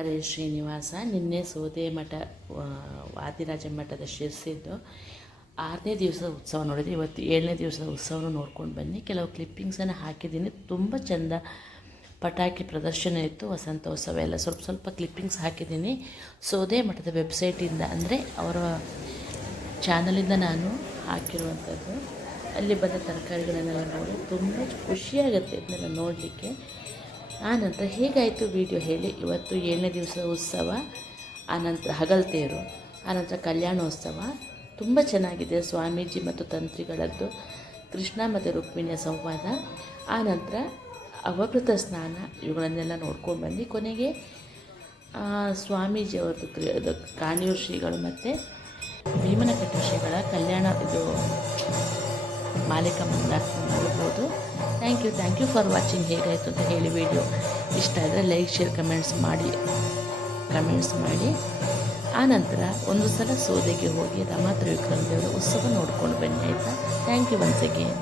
ಹರೇ ಶ್ರೀನಿವಾಸ ನಿನ್ನೆ ಸೋದೆ ಮಠ ವಾದಿರಾಜ ಮಠದ ಶಿರ್ಸಿದ್ದು. ಆರನೇ ದಿವಸದ ಉತ್ಸವ ನೋಡಿದೆ ಇವತ್ತು ಏಳನೇ ದಿವಸದ ಉತ್ಸವನ ನೋಡ್ಕೊಂಡು ಬನ್ನಿ. ಕೆಲವು ಕ್ಲಿಪ್ಪಿಂಗ್ಸನ್ನು ಹಾಕಿದ್ದೀನಿ. ತುಂಬ ಚೆಂದ ಪಟಾಕಿ ಪ್ರದರ್ಶನ ಇತ್ತು ವಸಂತೋತ್ಸವ ಎಲ್ಲ. ಸ್ವಲ್ಪ ಸ್ವಲ್ಪ ಕ್ಲಿಪ್ಪಿಂಗ್ಸ್ ಹಾಕಿದ್ದೀನಿ. ಸೋದೆ ಮಠದ ವೆಬ್ಸೈಟಿಂದ ಅಂದರೆ ಅವರ ಚಾನಲಿಂದ ನಾನು ಹಾಕಿರುವಂಥದ್ದು. ಅಲ್ಲಿ ಬಂದ ತರಕಾರಿಗಳನ್ನೆಲ್ಲ ನೋಡಿ, ತುಂಬ ಖುಷಿಯಾಗುತ್ತೆ ಇದನ್ನೆಲ್ಲ ನೋಡಲಿಕ್ಕೆ. ಆನಂತರ ಹೇಗಾಯಿತು ವಿಡಿಯೋ ಹೇಳಿ. ಇವತ್ತು ಏಳನೇ ದಿವಸ ಉತ್ಸವ ಆನಂತರ ಹಗಲ್ತೇರು ಆನಂತರ ಕಲ್ಯಾಣೋತ್ಸವ. ತುಂಬ ಚೆನ್ನಾಗಿದೆ ಸ್ವಾಮೀಜಿ ಮತ್ತು ತಂತ್ರಿಗಳದ್ದು ಕೃಷ್ಣ ಮತ್ತು ರುಕ್ಮಿಣಿಯ ಸಂವಾದ. ಆನಂತರ ಅವಭೃತ ಸ್ನಾನ ಇವುಗಳನ್ನೆಲ್ಲ ನೋಡ್ಕೊಂಡು ಬಂದು ಕೊನೆಗೆ ಆ, ಸ್ವಾಮೀಜಿ ಅವ್ರದ್ದು ಕ್ರಿ- ಇದು ಕಾಣಿಯೂರು ಶ್ರೀಗಳು ಮತ್ತು ಭೀಮನಕಟ್ಟ ಶ್ರೀಗಳ ಕಲ್ಯಾಣ ಇದು ಮಾಲಿಕ ಮಂಗಳಾರತಿ ನೋಡ್ಬೋದು. Thank you thank you for watching ಹೇಗಾಯಿತು ಅಂತ ಹೇಳಿ ವಿಡಿಯೋ ಇಷ್ಟ ಆದರೆ ಲೈಕ್ ಶೇರ್ ಕಮೆಂಟ್ಸ್ ಮಾಡಿ. ಕಮೆಂಟ್ಸ್ ಮಾಡಿ. ಆನಂತರ ಒಂದು ಸಲ ಸೋದೆಗೆ ಹೋಗಿ ರಮಾ ತ್ರಿವಿಕ್ರಮ್ ದೇವರ ಉತ್ಸವ ನೋಡ್ಕೊಂಡು ಬನ್ನಿ ಆಯಿತಾ? ಥ್ಯಾಂಕ್ ಯು ಒನ್ಸ್ ಅಗೇನ್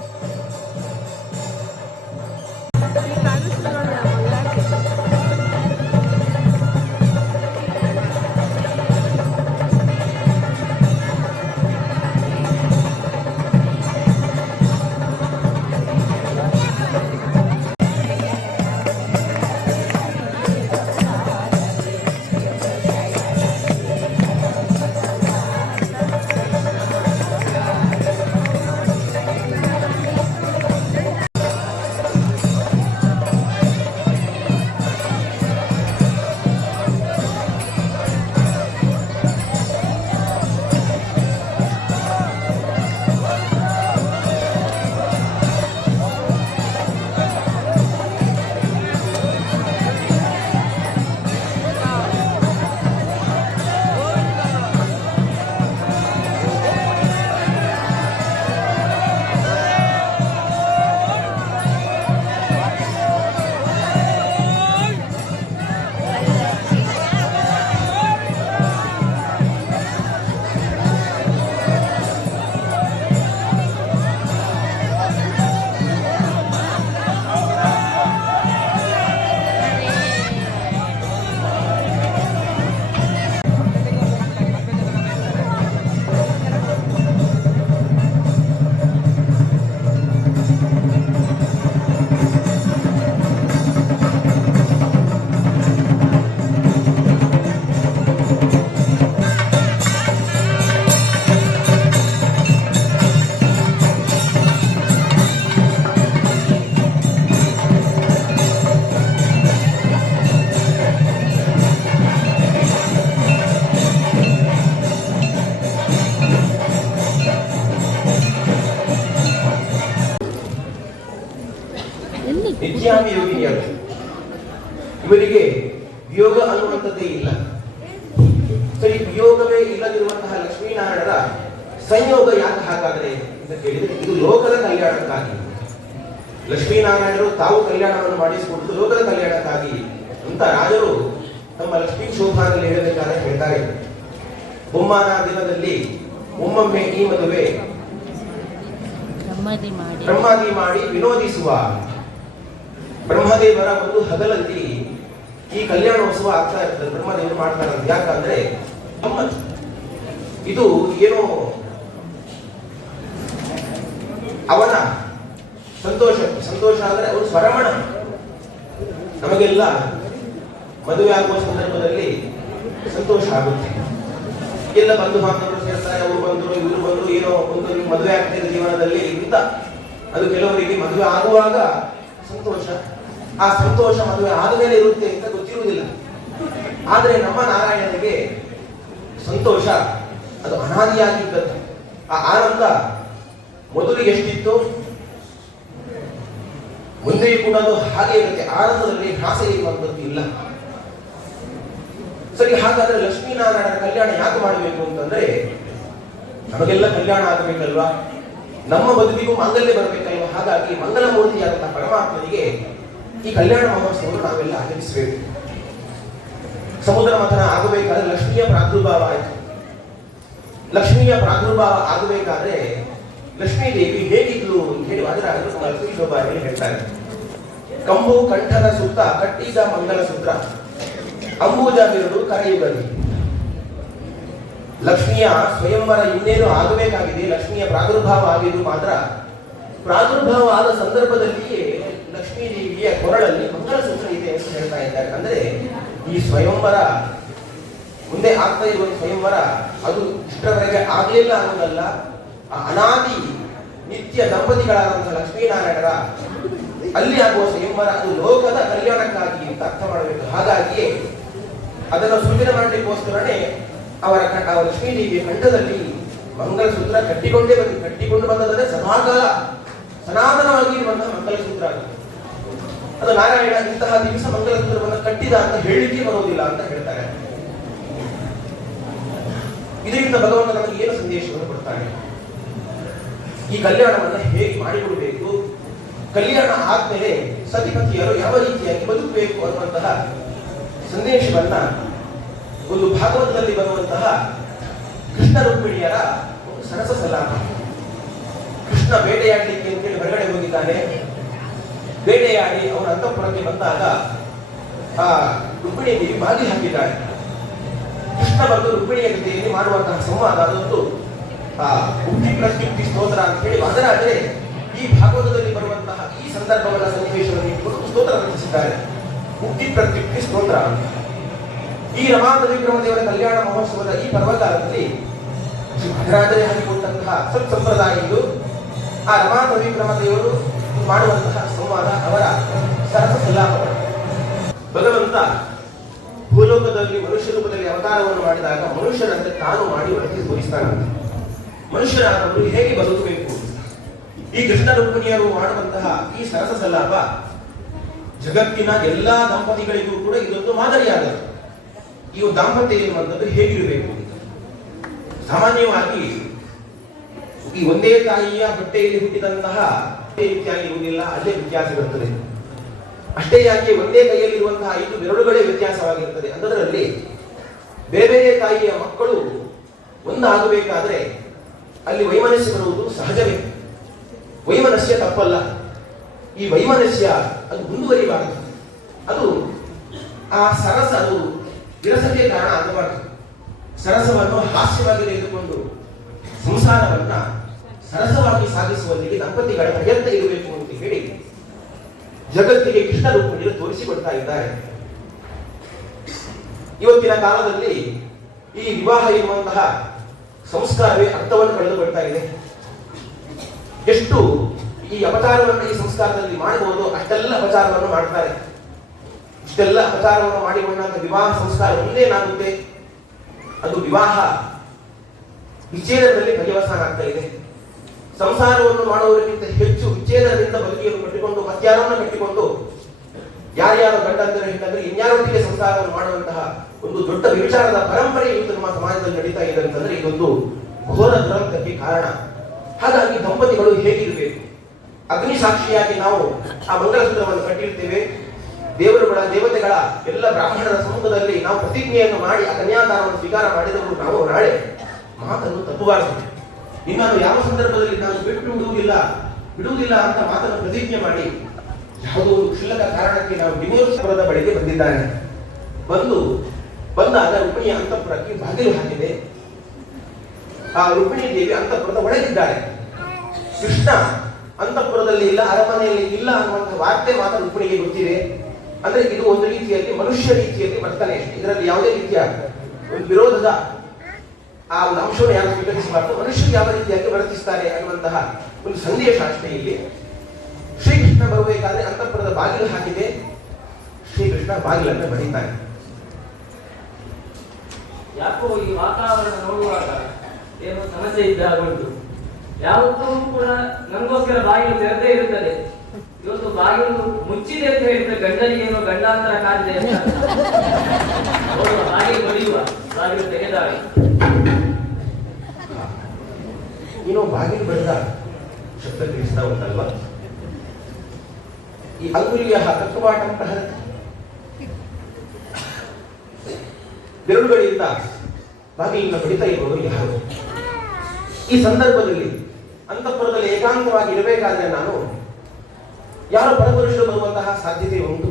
ಮಾಡಿ. ಬ್ರಹ್ಮಾದಿ ಮಾಡಿ ವಿನೋದಿಸುವ. ಬ್ರಹ್ಮದೇವರ ಒಂದು ಹಗಲಲ್ಲಿ ಈ ಕಲ್ಯಾಣೋತ್ಸವ ಆಗ್ತಾ ಇರ್ತದೆ. ಬ್ರಹ್ಮದೇವರು ಮಾಡ್ತಾರೆ ಯಾಕಂದ್ರೆ. ಇದು ಏನೋ ಅವನ ಸಂತೋಷ. ಸಂತೋಷ ಅಂದ್ರೆ ಅವನು ಸ್ವರಮಣ ನಮಗೆಲ್ಲ ಮದುವೆ ಆಗುವ ಸಂದರ್ಭದಲ್ಲಿ ಸಂತೋಷ ಆಗುತ್ತೆ. ಎಲ್ಲ ಬಂಧು ಬಾಂಧವರು ಸೇರ್ತಾರೆ, ಅವರು ಬಂದರು, ಇವರು ಬಂದರು, ಏನೋ ಒಂದು ಮದುವೆ ಆಗ್ತಿದೆ ಜೀವನದಲ್ಲಿ ಇಂತ ಅದು ಕೆಲವರಿಗೆ ಮದುವೆ ಆಗುವಾಗ ಸಂತೋಷ. ಆ ಸಂತೋಷ ಮದುವೆ ಆದಮೇಲೆ ಇರುತ್ತೆ ಅಂತ ಗೊತ್ತಿರುವುದಿಲ್ಲ. ಆದರೆ ನಮ್ಮ ನಾರಾಯಣನಿಗೆ ಸಂತೋಷ, ಅದು ಅನಾದಿಯಾಗಿದ್ದದ್ದು. ಆ ಆನಂದ ಮೊದಲಿಗೆ ಎಷ್ಟಿತ್ತು ಮುಂದೆಯೂ ಕೂಡ ಅದು ಹಾಗೆ ಇರುತ್ತೆ. ಆನಂದದಲ್ಲಿ ಹಾಸೆ ಇರುವಂಥದ್ದು ಇಲ್ಲ. ಸರಿ, ಹಾಗಾದ್ರೆ ಲಕ್ಷ್ಮೀನಾರಾಯಣ ಕಲ್ಯಾಣ ಯಾಕೆ ಮಾಡಬೇಕು ಅಂತಂದ್ರೆ, ನಮಗೆಲ್ಲ ಕಲ್ಯಾಣ ಆಗಬೇಕಲ್ವಾ? ನಮ್ಮ ಬದುಕಿಗೂ ಮಾಂಗಲ್ಯ ಬರಬೇಕಲ್ವಾ? ಹಾಗಾಗಿ ಮಂಗಲ ಮೂರ್ತಿಯಾದಂತಹ ಪರಮಾತ್ಮನಿಗೆ ಈ ಕಲ್ಯಾಣ ಮಹೋತ್ಸವವನ್ನು ನಾವೆಲ್ಲ ಆಚರಿಸಬೇಕು. ಸಮುದ್ರ ಮಥನ ಆಗಬೇಕಾದ್ರೆ ಲಕ್ಷ್ಮಿಯ ಪ್ರಾದುರ್ಭಾವ ಆಯಿತು. ಲಕ್ಷ್ಮಿಯ ಪ್ರಾದುರ್ಭಾವ ಆಗಬೇಕಾದ್ರೆ ಲಕ್ಷ್ಮೀ ದೇವಿ ಹೇಗಿದ್ಲು ಅಂತ ಹೇಳಿ ವಾದರಾಜರು ಶೋಭಾ ಹೇಳ್ತಾರೆ. ಕಂಬು, ಕಂಠದ ಸುತ್ತ ಕಟ್ಟಿದ ಮಂಗಲ ಸೂತ್ರ ಅಂಬುಜ ಬಿರುಡು ಕರೆಯುಗಲಿ ಲಕ್ಷ್ಮಿಯ ಸ್ವಯಂವರ ಇನ್ನೇನು ಆಗಬೇಕಾಗಿದೆ, ಲಕ್ಷ್ಮಿಯ ಪ್ರಾದುರ್ಭಾವ ಆಗಿದ್ದು ಮಾತ್ರ. ಪ್ರಾದುರ್ಭಾವ ಆದ ಸಂದರ್ಭದಲ್ಲಿಯೇ ಲಕ್ಷ್ಮೀ ದೇವಿಯ ಕೊರಳಲ್ಲಿ ಮಂಗಳಸೂತ್ರ ಇದೆ ಅಂತ ಹೇಳ್ತಾ ಇದ್ದಾರೆ. ಅಂದ್ರೆ ಈ ಸ್ವಯಂವರ ಮುಂದೆ ಆಗ್ತಾ ಇರುವ ಸ್ವಯಂವರ ಅದು ಇಷ್ಟರವರೆಗೆ ಆಗಲಿಲ್ಲ ಅನ್ನೋದಲ್ಲ, ಆ ಅನಾದಿ ನಿತ್ಯ ದಂಪತಿಗಳಾದಂತಹ ಲಕ್ಷ್ಮೀನಾರಾಯಣರ ಅಲ್ಲಿ ಆಗುವ ಸ್ವಯಂವರ ಅದು ಲೋಕದ ಕಲ್ಯಾಣಕ್ಕಾಗಿ ಅಂತ ಅರ್ಥ ಮಾಡಬೇಕು. ಹಾಗಾಗಿಯೇ ಅದನ್ನು ಸೂಚನೆ ಮಾಡಲಿಕ್ಕೋಸ್ಕರನೇ ಅವರ ಲಕ್ಷ್ಮೀದೇವಿಯ ಮಂಗಲ ಮಂಗಲಸೂತ್ರ ಕಟ್ಟಿಕೊಂಡೇ ಬಂದು ಕಟ್ಟಿಕೊಂಡು ಬಂದದರೆ ಸದಾಕಾಲ ಸನಾತನವಾಗಿ ಇರುವಂತಹ ಮಂಗಲಸೂತ್ರ ಅದು. ನಾರಾಯಣ ಇಂತಹ ದಿವಸ ಮಂಗಲಸೂತ್ರವನ್ನು ಕಟ್ಟಿದ ಅಂತ ಹೇಳಿಕೆ ಬರೋದಿಲ್ಲ ಅಂತ ಹೇಳ್ತಾರೆ. ಇದರಿಂದ ಭಗವಂತ ನಮಗೆ ಏನು ಸಂದೇಶವನ್ನು ಕೊಡ್ತಾನೆ? ಈ ಕಲ್ಯಾಣವನ್ನು ಹೇಗೆ ಮಾಡಿಕೊಡಬೇಕು? ಕಲ್ಯಾಣ ಆದ್ಮೇಲೆ ಸತಿಪತಿಯರು ಯಾವ ರೀತಿಯಾಗಿ ಬದುಕಬೇಕು ಅನ್ನುವಂತಹ ಸಂದೇಶವನ್ನ ಒಂದು ಭಾಗವತದಲ್ಲಿ ಬರುವಂತಹ ಕೃಷ್ಣ ರುಕ್ಮಿಣಿಯರ ಒಂದು ಸರಸ ಸಲಾಮ. ಕೃಷ್ಣ ಬೇಟೆಯಾಡಲಿಕ್ಕೆ ಅಂತೇಳಿ ಹೊರಗಡೆ ಹೋಗಿದ್ದಾನೆ. ಬೇಟೆಯಾಡಿ ಅವರ ಅಂತಃಪುರಕ್ಕೆ ಬಂದಾಗ ಆ ರುಕ್ಮಿಣಿ ದೇವಿ ಬಾಗಿ ಹಾಕಿದ್ದಾಳೆ. ಕೃಷ್ಣ ಬಂದು ರುಕ್ಮಿಣಿಯ ಜೊತೆಯಲ್ಲಿ ಮಾಡುವಂತಹ ಸಂವಾದ ಅದೊಂದು, ಆ ಉಪ್ಪಿ ಪ್ರತ್ಯುಕ್ತಿ ಸ್ತೋತ್ರ ಅಂತ ಹೇಳಿ ಆದರೆ ಈ ಭಾಗವತದಲ್ಲಿ ಬರುವಂತಹ ಈ ಸಂದರ್ಭವನ್ನ ಸನ್ನಿವೇಶವನ್ನು ಇಟ್ಟುಕೊಂಡು ಸ್ತೋತ್ರ ರಚಿಸಿದ್ದಾರೆ. ಮುಕ್ತಿ ಪ್ರತ್ಯುಕ್ತಿ ಸ್ತೋತ್ರ. ಈ ರಮಾಂತ ವಿಕ್ರಮ ದೇವರ ಕಲ್ಯಾಣ ಮಹೋತ್ಸವದ ಈ ಪರ್ವಕಾಲದಲ್ಲಿ ಮಹಾರಾಜರೇ ಹಾಕಿಕೊಟ್ಟಂತಹ ಸತ್ ಸಂಪ್ರದಾಯ ಇದು ಆ ರಮಾಂತ ವಿಕ್ರಮ ದೇವರು ಮಾಡುವಂತಹ ಸಂವಾದ ಅವರ ಸರಸ ಸಲ್ಲಾಪಗಳು. ಭಗವಂತ ಭೂಲೋಕದಲ್ಲಿ ಮನುಷ್ಯ ರೂಪದಲ್ಲಿ ಅವತಾರವನ್ನು ಮಾಡಿದಾಗ ಮನುಷ್ಯನಂತೆ ತಾನು ಮಾಡಿ ವರ್ತಿ ತೋರಿಸ್ತಾನಂತೆ ಮನುಷ್ಯರಾದವರು ಹೇಗೆ ಬದುಕಬೇಕು? ಈ ಕೃಷ್ಣ ರುಕ್ಮಿಣಿಯರು ಮಾಡುವಂತಹ ಈ ಸರಸ ಸಲ್ಲಾಪ ಜಗತ್ತಿನ ಎಲ್ಲಾ ದಂಪತಿಗಳಿಗೂ ಕೂಡ ಇದೊಂದು ಮಾದರಿಯಾದದ್ದು. ಈ ದಾಂಪತ್ಯ ಎನ್ನುವಂಥದ್ದು ಹೇಗಿರಬೇಕು ಸಾಮಾನ್ಯವಾಗಿ ಈ ಒಂದೇ ತಾಯಿಯ ಬಟ್ಟೆಯಲ್ಲಿ ಹುಟ್ಟಿದಂತಹ ಇರುವುದಿಲ್ಲ, ಅಲ್ಲೇ ವ್ಯತ್ಯಾಸ ಇರುತ್ತದೆ. ಅಷ್ಟೇ ಯಾಕೆ ಒಂದೇ ಕೈಯಲ್ಲಿರುವಂತಹ ಐದು ಬೆರಳುಗಳೇ ವ್ಯತ್ಯಾಸವಾಗಿರುತ್ತದೆ ಅದರಲ್ಲಿ ಬೇರೆ ಬೇರೆ ತಾಯಿಯ ಮಕ್ಕಳು ಒಂದಾಗಬೇಕಾದ್ರೆ ಅಲ್ಲಿ ವೈಮನಸ್ಸು ಬರುವುದು ಸಹಜವೇ. ವೈಮನಸ್ಯ ತಪ್ಪಲ್ಲ. ಈ ವೈಮನಸ್ಯ ಅದು ಮುಂದುವರಿಬಾರದು. ಅದು ಆ ಸರಸ ಅದು ವಿರಸಕ್ಕೆ ಕಾರಣ ಆಗಬಾರದು. ಸರಸವನ್ನು ಹಾಸ್ಯವಾಗಿ ತೆಗೆದುಕೊಂಡು ಸಂಸಾರವನ್ನ ಸರಸವಾಗಿ ಸಾಧಿಸುವಲ್ಲಿ ದಂಪತಿಗಳ ಪ್ರಯತ್ನ ಇರಬೇಕು ಅಂತ ಹೇಳಿ ಜಗತ್ತಿಗೆ ಕೃಷ್ಣ ರೂಪದಲ್ಲಿ ತೋರಿಸಿಕೊಡ್ತಾ ಇದ್ದಾರೆ. ಇವತ್ತಿನ ಕಾಲದಲ್ಲಿ ಈ ವಿವಾಹ ಎನ್ನುವಂತಹ ಸಂಸ್ಕಾರವೇ ಅರ್ಥವನ್ನು ಕಳೆದುಕೊಳ್ತಾ ಇದೆ. ಎಷ್ಟು ಈ ಅಪಚಾರವನ್ನು ಈ ಸಂಸ್ಕಾರದಲ್ಲಿ ಮಾಡಬಹುದು ಅಷ್ಟೆಲ್ಲ ಅಪಚಾರವನ್ನು ಮಾಡ್ತಾರೆ. ಇಷ್ಟೆಲ್ಲ ಅಪಚಾರವನ್ನು ಮಾಡಿಕೊಂಡಂತ ವಿವಾಹ ಸಂಸ್ಕಾರ ಮುಂದೇನಾಗುತ್ತೆ ಅದು ವಿವಾಹ. ವಿಚ್ಛೇದನದಲ್ಲಿ ಪರ್ಯವಸಾನ ಆಗ್ತಾ ಇದೆ. ಸಂಸಾರವನ್ನು ಮಾಡುವವರಿಗಿಂತ ಹೆಚ್ಚು ವಿಚ್ಛೇದನದಿಂದ ಬದುಕಿಯನ್ನು ಕಟ್ಟಿಕೊಂಡು ಮತ್ಯಾರನ್ನು ಕಟ್ಟಿಕೊಂಡು, ಯಾರ್ಯಾರು ಗಂಡಂತರ ಹೆಂಡಂದ್ರೆ ಇನ್ಯಾರೊಟ್ಟಿಗೆ ಸಂಸಾರವನ್ನು ಮಾಡುವಂತಹ ಒಂದು ದೊಡ್ಡ ವಿಚಾರದ ಪರಂಪರೆ ಇವತ್ತು ನಮ್ಮ ಸಮಾಜದಲ್ಲಿ ನಡೀತಾ ಇದೆ ಅಂತಂದ್ರೆ ಇದೊಂದು ಘೋರ ದುರಂತಕ್ಕೆ ಕಾರಣ. ಹಾಗಾಗಿ ದಂಪತಿಗಳು ಹೇಗಿರಬೇಕು? ಅಗ್ನಿ ಸಾಕ್ಷಿಯಾಗಿ ನಾವು ಆ ಮಂಗಲಸೂತ್ರವನ್ನು ಕಟ್ಟಿರ್ತೇವೆ. ದೇವರುಗಳ ದೇವತೆಗಳ ಎಲ್ಲ ಬ್ರಾಹ್ಮಣರ ಸಮ್ಮುಖದಲ್ಲಿ ನಾವು ಪ್ರತಿಜ್ಞೆಯನ್ನು ಮಾಡಿ ಆ ಕನ್ಯಾದಾನವನ್ನು ಸ್ವೀಕಾರ ಮಾಡಿದವರು ನಾವು ನಾಳೆ. ಮಾತನ್ನು ತಪ್ಪುಬಾರದು. ಇನ್ನು ಯಾವ ಸಂದರ್ಭದಲ್ಲಿ ನಾನು ಬಿಟ್ಟು ಬಿಡುವುದಿಲ್ಲ ಬಿಡುವುದಿಲ್ಲ ಅಂತ ಮಾತನ್ನು ಪ್ರತಿಜ್ಞೆ ಮಾಡಿ, ಯಾವುದೋ ಒಂದು ಕ್ಷುಲ್ಲಕ ಕಾರಣಕ್ಕೆ ನಾವು ವಿಮೋಚನಪುರದ ಬಳಿಗೆ ಬಂದಿದ್ದಾನೆ ಬಂದು, ಬಂದಾಗ ರುಕ್ಮಿಣಿಯ ಅಂತಃಪುರಕ್ಕೆ ಬಾಗಿಲು ಹಾಕಿದೆ. ಆ ರುಕ್ಮಿಣಿ ದೇವಿ ಅಂತಃಪುರದ ಒಳಗಿದ್ದಾಳೆ ಕೃಷ್ಣ ಅಂತಃಪುರದಲ್ಲಿ ಇಲ್ಲ, ಅರಮನೆಯಲ್ಲಿ ಇಲ್ಲ ಅನ್ನುವಂಥ ವಾರ್ತೆ ಮಾತ್ರ ರುಕ್ಮಿಣಿಗೆ ಗೊತ್ತಿದೆ. ಅಂದ್ರೆ ಇದು ಒಂದು ರೀತಿಯಲ್ಲಿ ಮನುಷ್ಯ ರೀತಿಯಲ್ಲಿ ವರ್ತನೆ ಇದರಲ್ಲಿ ಯಾವುದೇ ರೀತಿಯ ಒಂದು ವಿರೋಧದ ಆ ಒಂದು ಅಂಶವನ್ನು ಯಾರು ಸ್ವೀಕರಿಸಬಾರ್ದು. ಮನುಷ್ಯರು ಯಾವ ರೀತಿಯಾಗಿ ವರ್ತಿಸ್ತಾರೆ ಅನ್ನುವಂತಹ ಒಂದು ಸಂದೇಶ ಅಷ್ಟೇ ಇಲ್ಲಿ. ಶ್ರೀಕೃಷ್ಣ ಬರಬೇಕಾದ್ರೆ ಅಂತಃಪುರದ ಬಾಗಿಲು ಹಾಕಿದೆ. ಶ್ರೀಕೃಷ್ಣ ಬಾಗಿಲನ್ನು ಬರೀತಾನೆ ಯಾಕೋ ಈ ವಾತಾವರಣ ನೋಡುವಾಗ ಏನೋ ಸಮಸ್ಯೆ ಇದ್ದ ಯಾವತ್ತೂ ಕೂಡ ನನಗೋಸ್ಕರ ಬಾಗಿಲು ತೆರೆದೇ ಇರುತ್ತದೆ. ಇವತ್ತು ಬಾಗಿಲು ಮುಚ್ಚಿದೆ ಅಂತ ಹೇಳಿದ್ರೆ ಗಂಡನಿಗೆ ಏನೋ ಗಂಡಾಂತರ ನೋಡುವ ಬಾಗಿಲು ಬಡಿಯುವ ಬಾಗಿಲು ತೆಗೆದಾಗ ಏನೋ ಬಾಗಿಲು ಬಡಿದ ಕ್ರಿಸ್ತಾ ಉಂಟಲ್ವಾ? ಈ ಕಕ್ಕುಬಾಟಂ ಪ್ರಹರತಿ ಬೆರಳುಗಳಿಂದ ಬಾಗಿಲಿನ ಬಡಿತಾ ಇರುವವರು ಯಾರು? ಈ ಸಂದರ್ಭದಲ್ಲಿ ಅಂತಃಪುರದಲ್ಲಿ ಏಕಾಂತವಾಗಿ ಇರಬೇಕಾದ್ರೆ ನಾನು ಯಾರು ಪರಪುರುಷರು ಬರುವಂತಹ ಸಾಧ್ಯತೆ ಉಂಟು.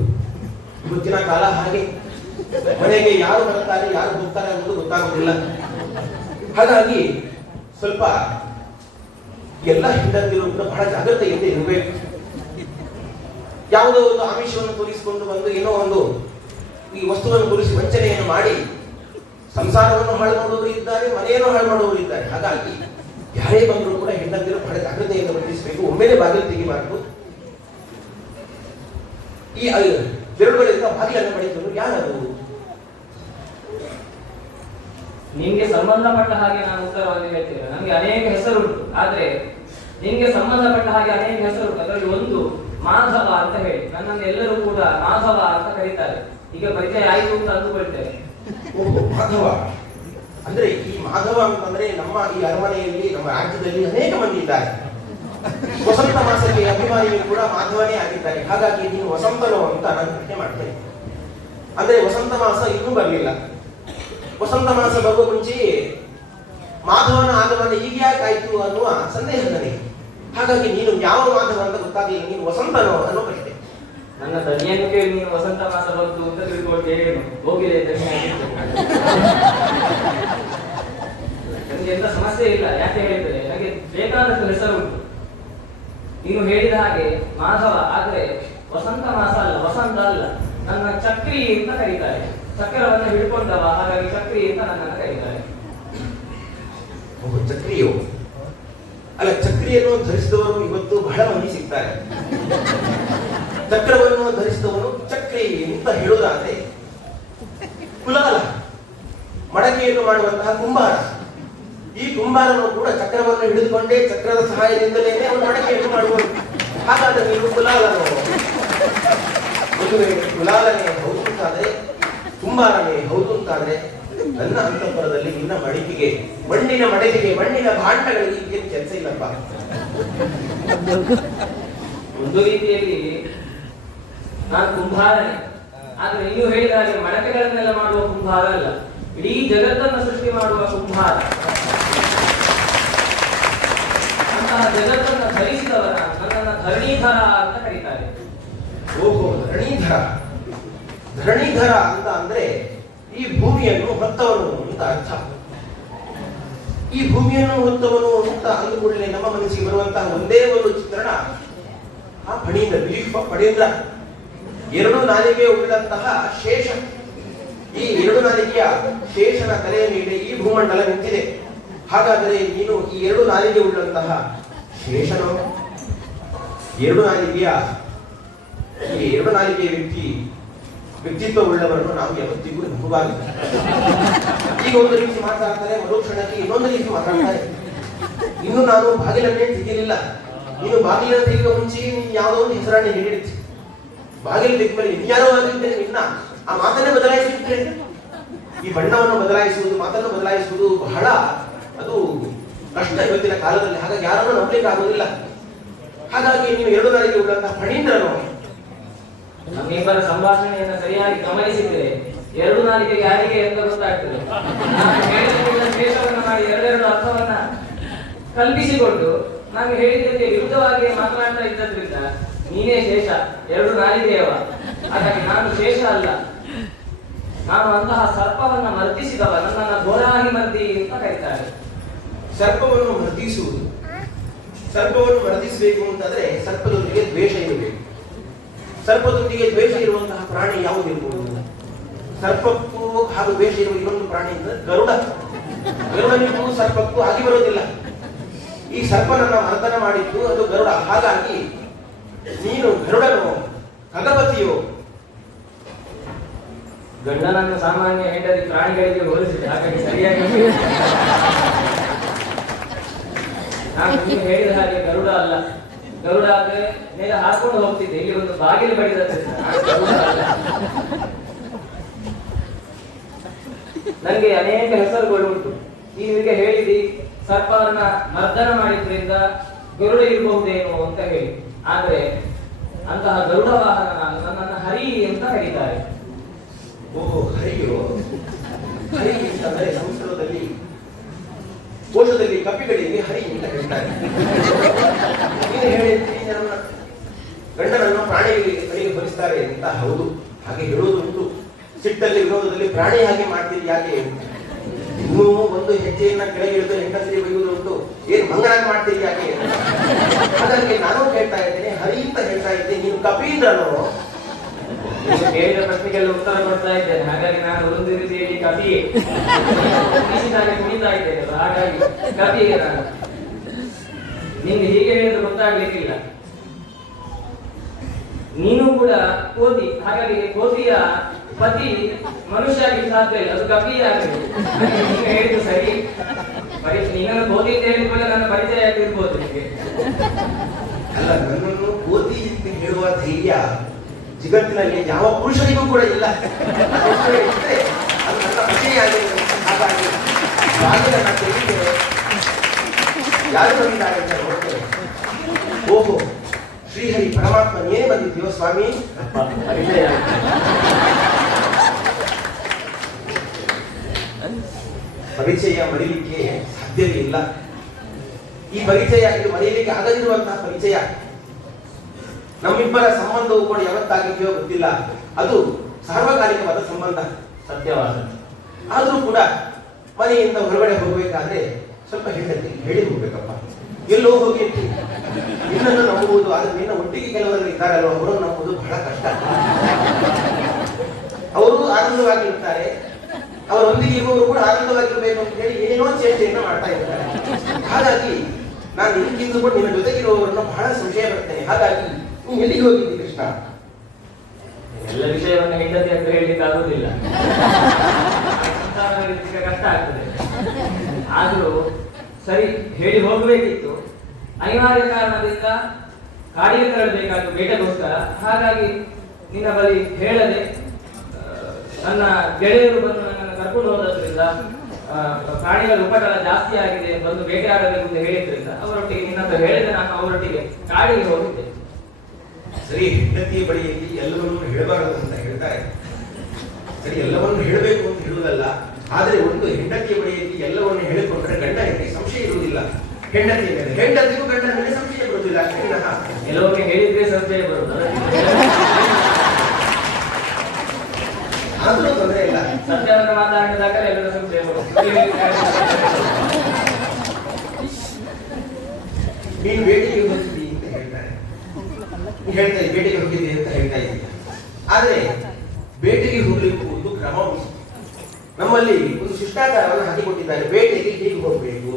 ಇವತ್ತಿನ ಕಾಲ ಹಾಗೆ. ಮನೆಗೆ ಯಾರು ಬರುತ್ತಾರೆ, ಯಾರು ಹೋಗ್ತಾರೆ ಅನ್ನೋದು ಗೊತ್ತಾಗೋದಿಲ್ಲ. ಹಾಗಾಗಿ ಸ್ವಲ್ಪ ಎಲ್ಲ ಕೂಡ ಬಹಳ ಜಾಗ್ರತೆಯಿಂದ ಇರಬೇಕು. ಯಾವುದೋ ಒಂದು ಆಮಿಷವನ್ನು ತೋರಿಸಿಕೊಂಡು ಬಂದು ಏನೋ ಒಂದು ಈ ವಸ್ತುವನ್ನು ತೋರಿಸಿ ವಂಚನೆಯನ್ನು ಮಾಡಿ ಸಂಸಾರವನ್ನು ಹಾಳು ಮಾಡುವವರು ಇದ್ದಾರೆ, ಮನೆಯನ್ನು ಹಾಳು ಮಾಡುವವರು ಇದ್ದಾರೆ. ಹಾಗಾಗಿ ಯಾರೇ ಬಂದರೂ ಕೂಡ ಹೆಣ್ಣಂದಿರು ಬಹಳ ಜಾಗೃತೆಯಿಂದ ವರ್ತಿಸಬೇಕು. ಒಮ್ಮೆಲೆ ಬಾಗಿಲು ತೆಗಿಬಾರದು. ಈ ಬೆರಳುಗಳಿಂದ ಬಾಗಿಲನ್ನು ಯಾರು ಯಾರದು? ನಿಮಗೆ ಸಂಬಂಧಪಟ್ಟ ಹಾಗೆ ನಾನು ಉತ್ತರವಾಗಿ ಹೇಳ್ತೇನೆ. ನಮ್ಗೆ ಅನೇಕ ಹೆಸರುಂಟು. ಆದ್ರೆ ನಿಮಗೆ ಸಂಬಂಧಪಟ್ಟ ಹಾಗೆ ಅನೇಕ ಹೆಸರು ಅದರಲ್ಲಿ ಒಂದು ಮಾಧವ ಅಂತ ಹೇಳಿ. ನನ್ನನ್ನು ಎಲ್ಲರೂ ಕೂಡ ಮಾಧವ ಅಂತ ಕರೀತಾರೆ. ಈಗ ಪರಿಚಯ ಆಯಿತು ಅಂತ ಅಂದುಕೊಳ್ತೇನೆ. ಮಾಧವ. ಅಂದ್ರೆ ಈ ಮಾಧವ ಅಂತಂದ್ರೆ ನಮ್ಮ ಈ ಅರಮನೆಯಲ್ಲಿ ನಮ್ಮ ರಾಜ್ಯದಲ್ಲಿ ಅನೇಕ ಮಂದಿ ಇದ್ದಾರೆ. ವಸಂತ ಮಾಸಕ್ಕೆ ಅಭಿಮಾನಿಗಳು ಕೂಡ ಮಾಧವನೇ ಆಗಿದ್ದಾರೆ. ಹಾಗಾಗಿ ನೀನು ವಸಂತನೋ ಅಂತ ನಾನು ಪ್ರಶ್ನೆ ಮಾಡ್ತೇನೆ ಅಂದ್ರೆ ವಸಂತ ಮಾಸ ಇನ್ನೂ ಬರಲಿಲ್ಲ. ವಸಂತ ಮಾಸ ಬರುವ ಮುಂಚೆ ಮಾಧವನ ಆಗಮನ ಈಗ ಯಾಕೆ ಆಯ್ತು ಅನ್ನುವ ಸಂದೇಹ ನನಗೆ ಹಾಗಾಗಿ ನೀನು ಯಾವ ಮಾಧವ ಅಂತ ಗೊತ್ತಾಗಲಿಲ್ಲ. ನೀನು ವಸಂತನೋ ಅನ್ನೋ ಪ್ರಶ್ನೆ. ನನ್ನ ದನಿಯನ್ನು ಕೇಳಿ ನೀನು ವಸಂತ ಮಾಸ ಬಂತು ಅಂತ ತಿಳ್ಕೊಳ್ತೇ ಏನು ಹೋಗಿದೆ ದನಿ ಆಗಿತ್ತು. ನನಗೆ ಎಂತ ಸಮಸ್ಯೆ ಇಲ್ಲ, ಯಾಕೆ ಹೇಳಿದ್ರೆ ನನಗೆ ಬೇಕಾದಷ್ಟು ಹೆಸರು ಉಂಟು. ನೀನು ಹೇಳಿದ ಹಾಗೆ ಮಾಧವ ಆದ್ರೆ ವಸಂತ ಮಾಸ ಅಲ್ಲ, ವಸಂತ ಅಲ್ಲ, ನನ್ನ ಚಕ್ರಿ ಅಂತ ಕರೀತಾರೆ. ಚಕ್ರವನ್ನು ಹಿಡ್ಕೊಂಡವ, ಹಾಗಾಗಿ ಚಕ್ರಿ ಅಂತ ನನ್ನನ್ನು ಕರೀತಾರೆ. ಚಕ್ರಿಯೋ? ಅಲ್ಲ, ಚಕ್ರಿಯನ್ನು ಧರಿಸಿದವರು ಇವತ್ತು ಬಹಳ ಮಂದಿ ಸಿಗ್ತಾರೆ. ಚಕ್ರವನ್ನು ಧರಿಸಿದವನು ಚಕ್ರಿ ಅಂತ ಹೇಳುವುದಾದ್ರೆ ಮಾಡುವಂತಹ ಕುಂಬಾರ. ಈ ಕುಂಬಾರನು ಕೂಡ ಚಕ್ರವನ್ನು ಹಿಡಿದುಕೊಂಡೇ ಚಕ್ರದ ಸಹಾಯದಿಂದಲೇ ಅವನು ಅಡಕೆಯನ್ನು ಮಾಡುವನು. ಹಾಗಾದ್ರೆ ನೀವು ಕುಲಾಲನು ಮದುವೆ ಕುಲಾಲನೆ ಹೌದು ಅಂತಾದ್ರೆ, ಕುಂಬಾರನೇ ಹೌದು ಅಂತಾದ್ರೆ, ನನ್ನ ಅಂತಃಪುರದಲ್ಲಿ ನಿನ್ನ ಮಡಿಕೆಗೆ, ಮಣ್ಣಿನ ಮಡಕೆಗೆ, ಮಣ್ಣಿನ ಭಾಂಡಗಳಿಗೆ ಏನು ಕೆಲಸ ಇಲ್ಲಪ್ಪ. ಒಂದು ರೀತಿಯಲ್ಲಿ ನಾನು ಕುಂಬಾರನೇ. ಆದ್ರೆ ನೀವು ಹೇಳಿದ ಹಾಗೆ ಮಡಕೆಗಳನ್ನೆಲ್ಲ ಮಾಡುವ ಕುಂಬಾರ ಅಲ್ಲ. ಇಡೀ ಜಗತ್ತನ್ನು ಸೃಷ್ಟಿ ಮಾಡುವ ಕುಂಭಾರ. ಅಂತಹ ಜಗತ್ತನ್ನು ಧರಿಸಿದವರ ನನ್ನನ್ನು ಧರಣೀಧರ ಅಂತ ಕರೀತಾರೆ. ಓಹೋ, ಧರಣೀಧರ. ಧರಣೀಧರ ಅಂತ ಅಂದ್ರೆ ಈ ಭೂಮಿಯನ್ನು ಹೊತ್ತವನು ಅಂತ ಅರ್ಥ. ಈ ಭೂಮಿಯನ್ನು ಹೊತ್ತವನು ಅಂತ ಅಂದುಕೊಳ್ಳಿ ನಮ್ಮ ಮನಸ್ಸಿಗೆ ಬರುವಂತಹ ಒಂದೇ ಒಂದು ಚಿತ್ರಣ ಆ ಪಣಿಯಿಂದ ಬಿಳಿ ಪಡೆಯಿಂದ ಎರಡು ನಾಲಿಗೆ ಉಳ್ಳಂತಹ ಶೇಷ. ಈ ಎರಡು ನಾಲಿಗೆಯ ಶೇಷನ ತಲೆಯ ಮೇಲೆ ಈ ಭೂಮಂಡಲ ನಿಂತಿದೆ. ಹಾಗಾದರೆ ನೀನು ಈ ಎರಡು ನಾಲಿಗೆ ಉಳ್ಳಂತಹ ಶೇಷನು ಎರಡು ನಾಲಿಗೆಯ, ಈ ಎರಡು ನಾಲಿಗೆಯ ವ್ಯಕ್ತಿ ವ್ಯಕ್ತಿತ್ವ ಉಳ್ಳವರನ್ನು ನಾವು ಯಾವತ್ತಿಗೂ ನಂಬಬಾರದು. ಈಗ ಒಂದು ರೀತಿ ಮಾತಾಡ್ತಾರೆ, ಮರುಕ್ಷಣಕ್ಕೆ ಇನ್ನೊಂದು ರೀತಿ ಮಾತಾಡ್ತಾರೆ. ಇನ್ನು ನಾನು ಬಾಗಿಲನ್ನೇ ತೆಗೆಯಲಿಲ್ಲ. ನೀನು ಬಾಗಿಲನ್ನು ತೆಗೆಯುವ ಮುಂಚೆ ನೀನು ಯಾವುದೋ ಒಂದು ಹೆಸರನ್ನೇ ಹೇಳಿರ್ತಿ ಬಾಗಿಲು ತೆಗೆದ ಮೇಲೆ ಇನ್ಯಾರೋ ಆಗಿರ್ತೇನೆ ನಿನ್ನ. ಆ ಮಾತನ್ನೇ ಬದಲಾಯಿಸಿದ್ರೆ ಈ ಬಣ್ಣವನ್ನು ಬದಲಾಯಿಸುವುದು, ಮಾತನ್ನು ಬದಲಾಯಿಸುವುದು ಬಹಳ ಅದು ಕಷ್ಟ ಇವತ್ತಿನ ಕಾಲದಲ್ಲಿ. ಹಾಗಾಗಿ ಯಾರನ್ನು ನಂಬಲಿಕ್ಕೆ ಆಗೋದಿಲ್ಲ ಹಾಗಾಗಿ ನೀವು ಎರಡು ನಾಲಿಗೆ ಉಳ್ಳಂತಹ ಫಣೀಂದ್ರನು ನಮ್ಮಿಬ್ಬರ ಸಂಭಾಷಣೆಯನ್ನು ಸರಿಯಾಗಿ ಗಮನಿಸಿದ್ರೆ ಎರಡು ನಾಲಿಗೆ ಯಾರಿಗೆ ಅಂತ ಗೊತ್ತಾಗ್ತದೆ. ಮಾಡಿ ಎರಡೆರಡು ಅರ್ಥವನ್ನ ಕಲ್ಪಿಸಿಕೊಂಡು ನಾನು ಹೇಳಿದ್ದಕ್ಕೆ ವಿರುದ್ಧವಾಗಿ ಮಾತನಾಡ್ತಾ ಇದ್ದದ್ರಿಂದ ನೀನೇ ಶೇಷ ಎರಡು ನಾಲಿಗೆಯವ. ಹಾಗಾಗಿ ನಾನು ಶೇಷ ಅಲ್ಲ. ನಾನು ಅಂತಹ ಸರ್ಪವನ್ನು ಮರ್ದಿಸಿದವ ನನ್ನ ಘೋರಾಗಿ ಮರ್ದಿ ಅಂತ ಕರೀತಾರೆ. ಸರ್ಪವನ್ನು ಮರ್ದಿಸುವುದು. ಸರ್ಪವನ್ನು ಮರ್ದಿಸಬೇಕು ಅಂತಂದ್ರೆ ಸರ್ಪದೊಂದಿಗೆ ದ್ವೇಷ ಇರಬೇಕು. ಸರ್ಪದೊಂದಿಗೆ ದ್ವೇಷ ಇರುವಂತಹ ಪ್ರಾಣಿ ಇರಬಹುದು ಸರ್ಪಕ್ಕೂ ಹಾಗೂ ದ್ವೇಷ ಇರುವ ಇನ್ನೊಂದು ಪ್ರಾಣಿ ಅಂದ್ರೆ ಗರುಡ. ಗರುಡನಿಗೂ ಸರ್ಪಕ್ಕೂ ಆಗಿ ಬರೋದಿಲ್ಲ ಈ ಸರ್ಪನನ್ನ ಮರ್ದನ ಮಾಡಿದ್ದು ಅದು ಗರುಡ. ಹಾಗಾಗಿ ನೀನು ಗರುಡನು ಖಗಪತಿಯೋ ಗಂಡನನ್ನು ಸಾಮಾನ್ಯ ಹೆಂಡತಿ ಪ್ರಾಣಿಗಳಿಗೆ ಹೋಲಿಸಿದೆ ಹಾಗಾಗಿ ಸರಿಯಾಗಿ ನಾನು ನೀವು ಹೇಳಿದ ಹಾಗೆ ಗರುಡ ಅಲ್ಲ. ಗರುಡ ಆದ್ರೆ ಮೇಲೆ ಹಾಕೊಂಡು ಹೋಗ್ತಿದ್ದೆ. ಇಲ್ಲಿ ಒಂದು ಬಾಗಿಲು ಬಡಿದ ನನಗೆ ಅನೇಕ ಹೆಸರುಗಳು ಉಂಟು. ನೀವೀಗ ಹೇಳಿದಿ ಸರ್ಪವನ್ನ ಮರ್ದನ ಮಾಡಿದ್ರಿಂದ ಗರುಡ ಇರಬಹುದೇನೋ ಅಂತ ಹೇಳಿ. ಆದ್ರೆ ಅಂತಹ ಗರುಡ ವಾಹನ ನಾನು ನನ್ನನ್ನು ಹರಿ ಅಂತ ಕರೀತಾರೆ ಓಹೋ ಹರಿಯೋ ಹರಿ ಅಂತಂದ್ರೆ ಸಂಸ್ಕೃತದಲ್ಲಿ ಕೋಶದಲ್ಲಿ ಕಪಿಗಳಿಗೆ ಹರಿ ಅಂತ ಹೇಳ್ತಾರೆ. ನೀನು ಹೇಳಿದ್ರಿ ನನ್ನ ಗಂಡನನ್ನು ಪ್ರಾಣಿಗಳಿಗೆ ಕಡೆಗೆ ಹೋಲಿಸ್ತಾರೆ ಅಂತ ಹೌದು. ಹಾಗೆ ಹೇಳೋದುಂಟು ಸಿಟ್ಟಲ್ಲಿ ವಿರೋಧದಲ್ಲಿ ಪ್ರಾಣಿ ಹಾಗೆ ಮಾಡ್ತೀರಿ ಯಾಕೆ? ಇನ್ನೂ ಒಂದು ಹೆಜ್ಜೆಯನ್ನ ಕೆಳಗೆ ಇಳಿದು ಹೆಂಡತಿಗೆ ಬೈಯುವುದು ಉಂಟು. ಏನ್ ಮಂಗನಾಗಿ ಮಾಡ್ತೀರಿ ಯಾಕೆ? ಹಾಗಾಗಿ ನಾನು ಹೇಳ್ತಾ ಇದ್ದೇನೆ, ಹರಿ ಅಂತ ಹೇಳ್ತಾ ಇದ್ದೆ. ನೀನು ಕಪೀಂದ್ರನು? ಕೇಳಿದ ಪ್ರಶ್ನೆಗೆಲ್ಲ ಉತ್ತರ ಕೊಡ್ತಾ ಇದ್ದೇನೆ. ಹಾಗಾಗಿ ನಾನು ಒಂದು ರೀತಿಯಲ್ಲಿ ಕವಿಯೇ. ಕುಣಿಸಿದಾಗ ಕುಣಿತಾ ಇದ್ದೇನೆ? ಹಾಗಾಗಿ ಕವಿಯೇ ನಾನು. ನಿನ್ಗೆ ಹೀಗೆ ಹೇಳಿದ್ರೆ ಗೊತ್ತಾಗ್ಲಿಕ್ಕಿಲ್ಲ. ನೀನು ಕೂಡ ಕೋತಿ ಹಾಗಾಗಿ ಕೋತಿಯ ಪತಿ ಮನುಷ್ಯ ಆಗಿ ಸಾಧ್ಯ ಇಲ್ಲ. ಅದು ಕಪಿಯೇ ಹಾಗೆ ನೀನು ಹೇಳಿದ್ದು ಸರಿ. ಪರಿ ನೀನನ್ನು ಕೋತಿ ಅಂತ ಹೇಳಿದ ಮೇಲೆ ನನ್ನ ಪರಿಚಯ ಆಗಿರ್ಬೋದು ನಿಮಗೆ ಅಲ್ಲ, ನನ್ನನ್ನು ಕೋತಿ ಅಂತ ಹೇಳುವ ಧೈರ್ಯ ಜಗತ್ತಿನಲ್ಲಿ ಯಾವ ಪುರುಷರಿಗೂ ಕೂಡ ಇಲ್ಲ. ಅದು ಓಹೋ, ಶ್ರೀಹರಿ ಪರಮಾತ್ಮನೇ ಬಂದಿದ್ದೀವೋ ಸ್ವಾಮಿ. ಪರಿಚಯ ಮರೀಲಿಕ್ಕೆ ಸಾಧ್ಯವೇ ಇಲ್ಲ. ಈ ಪರಿಚಯ ಇದು ಮರೆಯಲಿಕ್ಕೆ ಆಗದಿರುವಂತಹ ಪರಿಚಯ. ನಮ್ಮಿಬ್ಬರ ಸಂಬಂಧವು ಕೂಡ ಯಾವತ್ತಾಗಿದೆಯೋ ಗೊತ್ತಿಲ್ಲ. ಅದು ಸಾರ್ವಕಾಲಿಕವಾದ ಸಂಬಂಧ ಸತ್ಯವಾದ ಆದರೂ ಕೂಡ ಮನೆಯಿಂದ ಹೊರಗಡೆ ಹೋಗಬೇಕಾದ್ರೆ ಸ್ವಲ್ಪ ಹೆಂಡತಿ ಹೇಳಿ ಹೋಗ್ಬೇಕಪ್ಪ. ಎಲ್ಲೋ ಹೋಗಿ ನಿನ್ನನ್ನು ನಂಬುವುದು ಆದ್ರೆ ನಿನ್ನ ಒಟ್ಟಿಗೆ ಕೆಲವರು ಇದ್ದಾರಲ್ವ? ಅವರನ್ನು ನಂಬುವುದು ಬಹಳ ಕಷ್ಟ. ಅವರು ಆನಂದವಾಗಿರ್ತಾರೆ ಅವರೊಂದಿಗೆ ಇರುವವರು ಕೂಡ ಆನಂದವಾಗಿರ್ಬೇಕು ಅಂತ ಹೇಳಿ ಏನೇನೋ ಚೇಷ್ಟೆಯನ್ನು ಮಾಡ್ತಾ ಇರ್ತಾರೆ. ಹಾಗಾಗಿ ನಾನು ನಿನಗಿಂದು ಕೂಡ ನಿನ್ನ ಜೊತೆಗಿರುವವರನ್ನು ಬಹಳ ಸಂಶಯ ಬರ್ತೇನೆ ಹಾಗಾಗಿ ನೀನು ಎಲ್ಲಿಗೆ ಹೋಗಿದ್ದಿ ಕೃಷ್ಣ? ಎಲ್ಲ ವಿಷಯವನ್ನು ಹೆಂಡತಿ ಹತ್ರ ಹೇಳಲಿಕ್ಕೆ ಆಗುದಿಲ್ಲ. ಕಷ್ಟ ಆಗ್ತದೆ. ಆದ್ರೂ ಸರಿ ಹೇಳಿ ಹೋಗಬೇಕಿತ್ತು. ಅನಿವಾರ್ಯ ಕಾರಣದಿಂದ ಕಾಡಿಗೆ ತರಬೇಕಾದ ಬೇಟೆಗೋಸ್ಕರ. ಹಾಗಾಗಿ ನಿನ್ನ ಬಳಿ ಹೇಳದೆ ನನ್ನ ಗೆಳೆಯರು ಬಂದು ನನ್ನನ್ನು ಕರ್ಕೊಂಡು ಹೋದ್ರಿಂದ ಆ, ಪ್ರಾಣಿಗಳ ಉಪಟಳ ಜಾಸ್ತಿ ಆಗಿದೆ ಬಂದು ಬೇಟೆ ಆಗಬೇಕು ಅಂತ ಹೇಳಿದ್ರಿಂದ ಅವರೊಟ್ಟಿಗೆ ನಿನ್ನ ಹತ್ರ ಹೇಳಿದೆ ನಾನು ಅವರೊಟ್ಟಿಗೆ. ಕಾಡಿಗೆ ಹೋಗಿದ್ದೆ. ಸರಿ ಹೆಂಡತಿಯ ಬಳಿಯಲ್ಲಿ ಎಲ್ಲವನ್ನೂ ಹೇಳಬಾರದು ಅಂತ ಹೇಳ್ತಾರೆ. ಸರಿ ಎಲ್ಲವನ್ನು ಹೇಳಬೇಕು ಅಂತ ಹೇಳುವುದಲ್ಲ ಆದರೆ ಒಂದು ಹೆಂಡತಿಯ ಬಳಿಯಲ್ಲಿ ಎಲ್ಲವನ್ನು ಹೇಳಿಕೊಂಡ್ರೆ ಗಂಡ ಹೆಂಡತಿ ಸಂಶಯ ಇರುವುದಿಲ್ಲ. ಹೆಂಡತಿಯ ಮೇಲೆ ಹೆಂಡತಿಗೂ ಗಂಡನ ಮೇಲೆ ಸಂಶಯ ಬರುವುದಿಲ್ಲ ಕೆಲವೊಮ್ಮೆ ಹೇಳಿದ್ರೆ ಸಂಶಯ ಬರುವುದು ಅದಕ್ಕೆ ಆದರೂ ತೊಂದರೆ ಇಲ್ಲ. ಸತ್ಯವನ್ನು ಮಾತಾಡಿದಾಗ ಎಲ್ಲರೂ ಸಂಶಯ ಬರುತ್ತೆ ನೀನು ಬೇಟೆಗೆ ಹೋಗಿದ್ದಿ ಅಂತ ಹೇಳ್ತಾರೆ ನೀನು ಹೇಳ್ತಾ ಬೇಟೆಗೆ ಹೋಗಿದ್ದಿ ಅಂತ ಹೇಳ್ತಾ ಇದ್ದೀವಿ ಆದರೆ ಬೇಟೆಗೆ ಹೋಗ್ಲಿಕ್ಕೂ ಒಂದು ಕ್ರಮ ನಮ್ಮಲ್ಲಿ ಒಂದು ಶಿಷ್ಟಾಚಾರವನ್ನು ಹಾಕಿಕೊಟ್ಟಿದ್ದಾರೆ. ಬೇಟೆಗೆ ಹೀಗೆ ಹೋಗಬೇಕು,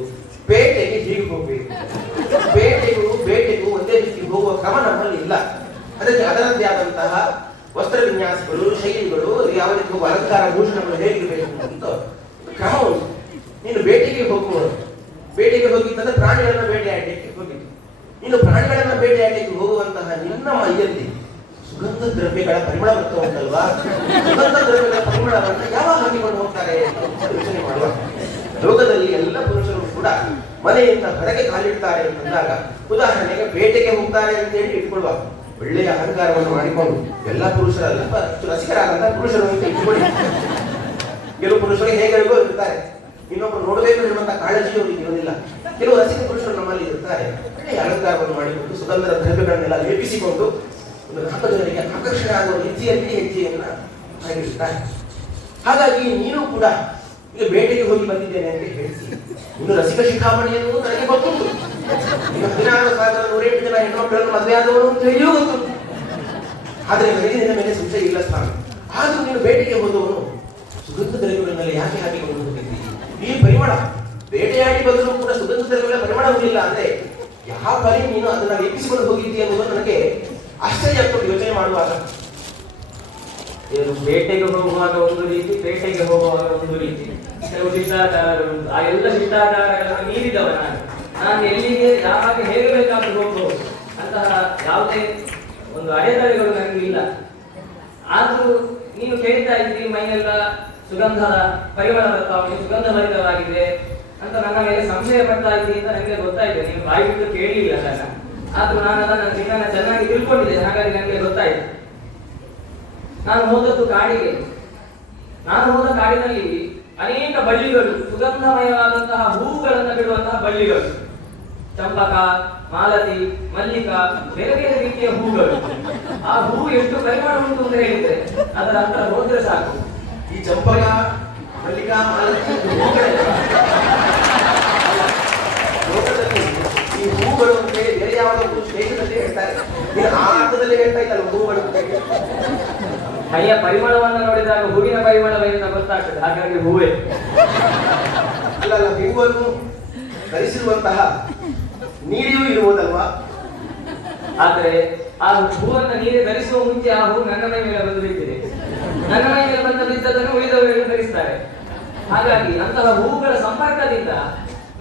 ಬೇಟೆಗೆ ಹೀಗೆ ಹೋಗಬೇಕು. ಬೇಟೆಗೂ ಬೇಟೆಗೂ ಒಂದೇ ರೀತಿ ಹೋಗುವ ಕ್ರಮ ನಮ್ಮಲ್ಲಿ ಇಲ್ಲ. ಅದಕ್ಕೆ ಅದರದ್ದೇ ಆದಂತಹ ವಸ್ತ್ರ ವಿನ್ಯಾಸಗಳು ಶೈಲಿಗಳು, ಯಾವ ರೀತಿ ಅಲಂಕಾರ ಭೂಷಣಗಳು ಹೇಗಿರಬೇಕು ಅಂತ ಕ್ರಮ ನೀನು ಬೇಟೆಗೆ ಹೋಗುವ, ಬೇಟೆಗೆ ಹೋಗಿದ್ದಂದ್ರೆ ಪ್ರಾಣಿಗಳನ್ನ ಬೇಟೆಯಾಡಲಿಕ್ಕೆ ಹೋಗಿದ್ದು. ನೀನು ಪ್ರಾಣಿಗಳನ್ನ ಬೇಟೆಯಾಗಲಿಕ್ಕೆ ಹೋಗುವಂತಹ ನಿನ್ನ ಮೈಯಲ್ಲಿ ಸುಗಂಧ ದ್ರವ್ಯಗಳ ಪರಿಮಳ ಬರ್ತಾ ಉಂಟಲ್ವಾ? ಸುಗಂಧ ದ್ರವ್ಯಗಳ ಪರಿಮಳವನ್ನ ಯಾವಾಗ ಹಾಕಿಕೊಂಡು ಹೋಗ್ತಾರೆ ಯೋಚನೆ ಮಾಡುವ. ಲೋಕದಲ್ಲಿ ಎಲ್ಲ ಪುರುಷರು ಕೂಡ ಮನೆಯಿಂದ ಹೊರಗೆ ಕಾಲಿಡ್ತಾರೆ ಅಂತಂದಾಗ ಉದಾಹರಣೆಗೆ ಬೇಟೆಗೆ ಹೋಗ್ತಾರೆ ಅಂತ ಹೇಳಿ ಇಟ್ಕೊಳ್ಳುವ ಒಳ್ಳೆಯ ಅಹಂಕಾರವನ್ನು ಮಾಡಿಕೊಂಡು ಎಲ್ಲ ಪುರುಷರಲ್ಲ ರಸಿಕರ ರಸಿಕರಾದಂತಹ ಪುರುಷರು ಅಂತ ಇಟ್ಕೊಳ್ಳಿ. ಕೆಲವು ಪುರುಷರಿಗೆ ಹೇಗೆ ಇರ್ತಾರೆ ಇನ್ನೊಬ್ಬರು ನೋಡಬೇಕು ಕಾಳಜಿ ಅವರಿಗೆ ಇರೋದಿಲ್ಲ. ಕೆಲವು ರಸಿಕ ಪುರುಷರು ನಮ್ಮಲ್ಲಿ ಇರ್ತಾರೆ. ಅಲಂಕಾರವನ್ನು ಮಾಡಿಕೊಂಡು ಸುಗಂಧದ ದ್ರವ್ಯಗಳನ್ನೆಲ್ಲ ಲೇಪಿಸಿಕೊಂಡು ಒಂದು ನಾಲ್ಕು ಜನರಿಗೆ ಆಕರ್ಷಣೆ ಆಗುವ ರೀತಿಯಲ್ಲಿ ಹೆಜ್ಜೆಯನ್ನ ಹಾಕಿರ್ತಾರೆ ಹಾಗಾಗಿ ನೀನು ಕೂಡ ಈಗ ಬೇಟೆಗೆ ಹೋಗಿ ಬಂದಿದ್ದೇನೆ ಅಂತ ಹೇಳ್ತೀನಿ ಇನ್ನು ರಸಿಕ ಶಿಖಾಮಣಿಯನ್ನು ನನಗೆ ಗೊತ್ತುಂಟು ಹದಿನಾರು ಸಾವಿರದ ನೂರೆಂಟು ಜನ ಹೆಣ್ಮಕ್ಳನ್ನು ಮದುವೆ ಆದವರು ಅಂತ ಹೇಳಿಯೂ ಗೊತ್ತುಂಟು ಆದ್ರೆ ನನಗೆ ನಿನ್ನ ಮೇಲೆ ಸಂಶಯ ಇಲ್ಲ ಸ್ವಾಮಿ. ಆದ್ರೂ ನೀನು ಬೇಟೆಗೆ ಹೋದವನು ಸುಗಂಧ ದ್ರವ್ಯಗಳನ್ನೆಲ್ಲ ಯಾಕೆ ಹಾಕಿಕೊಂಡು ಹೋಗಿದ್ದೀನಿ ಈ ಪರಿಮಳ ಬೇಟೆಯಾಡಿ ಬದಲು ಕೂಡ ಸುಗಂಧ ದ್ರವ್ಯಗಳ ಪರಿಮಳ ಹೋಗಿಲ್ಲ ಅಂದ್ರೆ ಯಾವ ಬಾರಿ ನೀನು ಅದನ್ನ ಲೇಪಿಸಿಕೊಂಡು ಹೋಗಿದ್ದೀಯ ಅನ್ನೋದು ನನಗೆ ಆಶ್ಚರ್ಯ ಆಗ್ತದೆ ಯೋಚನೆ ಮಾಡುವಾಗ. ಇವರು ಬೇಟೆಗೆ ಹೋಗುವಾಗ ಒಂದು ರೀತಿ, ಬೇಟೆಗೆ ಹೋಗುವಾಗ ಒಂದು ರೀತಿ. ಕೆಲವು ಆ ಎಲ್ಲ ಶಿಷ್ಟಾಚಾರಗಳನ್ನು ಮೀರಿದವ ನಾನು. ನಾನು ಎಲ್ಲಿಗೆ ಯಾವಾಗ ಹೇಗೆ ಬೇಕಾದ್ರೂ ಹೋಗ್ಬೋದು. ಅಂತಹ ಯಾವುದೇ ಒಂದು ಅಡೆತಡೆಗಳು ನನಗೆ ಇಲ್ಲ. ಆದರೂ ನೀನು ಕೇಳ್ತಾ ಇದ್ದೀನಿ ಮೈನೆಲ್ಲ ಸುಗಂಧದ ಪರಿಮಳ ಸುಗಂಧ ಭರಿತವಾಗಿದೆ ಅಂತ ಮೇಲೆ ಸಂಶಯ ಬರ್ತಾ ಇದೆ ಅಂತ ನನಗೆ ಗೊತ್ತಾಯ್ತು ನೀವು ಬಾಯಿ ಬಿಟ್ಟು ಕೇಳಲಿಲ್ಲ ನನ್ನ. ಆದ್ರೂ ನಾನು ಅದನ್ನು ನಿಮ್ಮನ್ನ ಚೆನ್ನಾಗಿ ತಿಳ್ಕೊಂಡಿದ್ದೇನೆ. ಹಾಗಾಗಿ ನನಗೆ ಗೊತ್ತಾಯ್ತು ನಾನು ಹೋದದ್ದು ಕಾಡಿಗೆ. ನಾನು ಹೋದ ಕಾಡಿನಲ್ಲಿ ಅನೇಕ ಬಳ್ಳಿಗಳು, ಸುಗಂಧಮಯವಾದಂತಹ ಹೂವುಗಳನ್ನು ಬಿಡುವಂತಹ ಬಳ್ಳಿಗಳು. ಚಂಪಕ, ಮಾಲತಿ, ಮಲ್ಲಿಕ, ಬೇರೆ ಬೇರೆ ರೀತಿಯ ಹೂಗಳು. ಆ ಹೂ ಎಷ್ಟು ಪರಿಮಾಣ ಉಂಟು ಅಂತ ಹೇಳಿದ್ರೆ ಅದರ ಹತ್ರ ಹೋದ್ರೆ ಸಾಕು. ಈ ಚಂಪಕ, ಮಲ್ಲಿಕಾ, ಮಾಲತಿ ಇದು ಹೂಗಳೇ. ಲೋಕದಲ್ಲಿ ಈ ಹೂಗಳು ಅಂತ ಹೇಳಿ ಬೇರೆ ಯಾವುದೋ ದೇಶದಲ್ಲಿ ಹೇಳ್ತಾರೆ ಇದು ಆ ಅರ್ಥದಲ್ಲಿ ಹೇಳ್ತಾ ಇದ್ದಲ್ಲ ಹೂಗಳು. ಕೈಯ ಪರಿಮಳವನ್ನು ನೋಡಿದಾಗ ಹೂವಿನ ಪರಿಮಳವೇನ ಗೊತ್ತಾಗ್ತದೆ. ಹಾಗಾಗಿ ಹೂವೇ. ಅಲ್ಲ ಅಲ್ಲ ಹೂವನ್ನು ಧರಿಸಿರುವಂತಹ ನೀರಿಯೂ ಇರುವುದಲ್ವಾ ಆದರೆ ಆ ಹೂವನ್ನು ನೀರು ಧರಿಸುವ ಮುಂಚೆ ಆ ಹೂ ನನ್ನ ಮೈ ಮೇಲೆ ಬಂದು ಬಿದ್ದಿದೆ ನನ್ನ ಮೈ ಮೇಲೆ ಬಂದು ಬಿದ್ದದನ್ನು ಉಳಿದವರು ಧರಿಸ್ತಾರೆ. ಹಾಗಾಗಿ ಅಂತಹ ಹೂಗಳ ಸಂಪರ್ಕದಿಂದ